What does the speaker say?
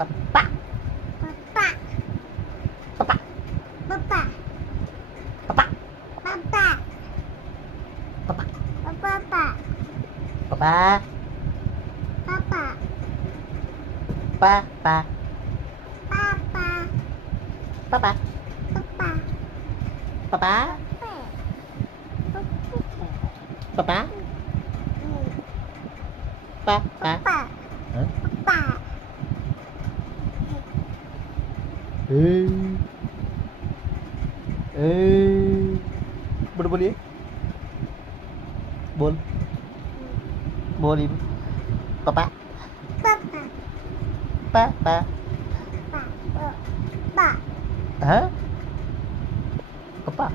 Papa. Papa. Papa. Papa. Papa. Papa. Papa. Papa. Papa. Papa. Papa. Papa. Papa. Papa. Papa. Papa. Papa. Papa. Hah? Papa. बोलिए बोल बोल इब पापा Papa. पापा Papa. हाँ पापा